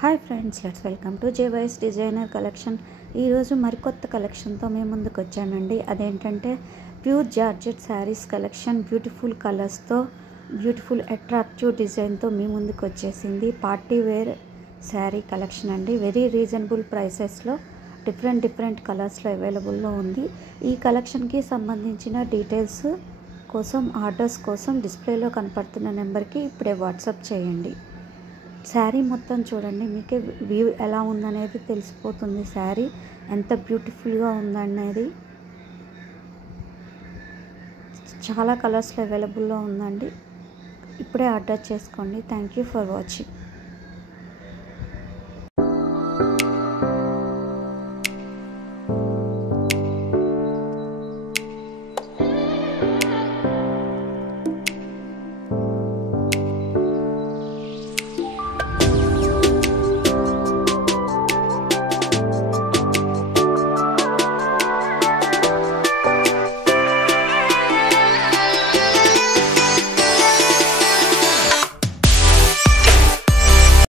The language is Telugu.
Hi friends, let's welcome to జేవైస్ designer collection. ఈరోజు మరికొత్త కలెక్షన్తో మేము ముందుకు వచ్చానండి. అదేంటంటే pure georgette saris collection, beautiful కలర్స్తో, బ్యూటిఫుల్ అట్రాక్టివ్ డిజైన్తో మీ ముందుకు వచ్చేసింది. పార్టీ వేర్ శారీ కలెక్షన్ అండి. వెరీ రీజనబుల్ ప్రైసెస్లో డిఫరెంట్ కలర్స్లో అవైలబుల్లో ఉంది. ఈ కలెక్షన్కి సంబంధించిన డీటెయిల్స్ కోసం, ఆర్డర్స్ కోసం డిస్ప్లేలో కనపడుతున్న నెంబర్కి ఇప్పుడే వాట్సాప్ చేయండి. శారీ మొత్తం చూడండి, మీకే వ్యూ ఎలా ఉందనేది తెలిసిపోతుంది. శారీ ఎంత బ్యూటిఫుల్గా ఉందనేది. చాలా కలర్స్లో అవైలబుల్లో ఉందండి. ఇప్పుడే ఆర్డర్ చేసుకోండి. Thank you for watching.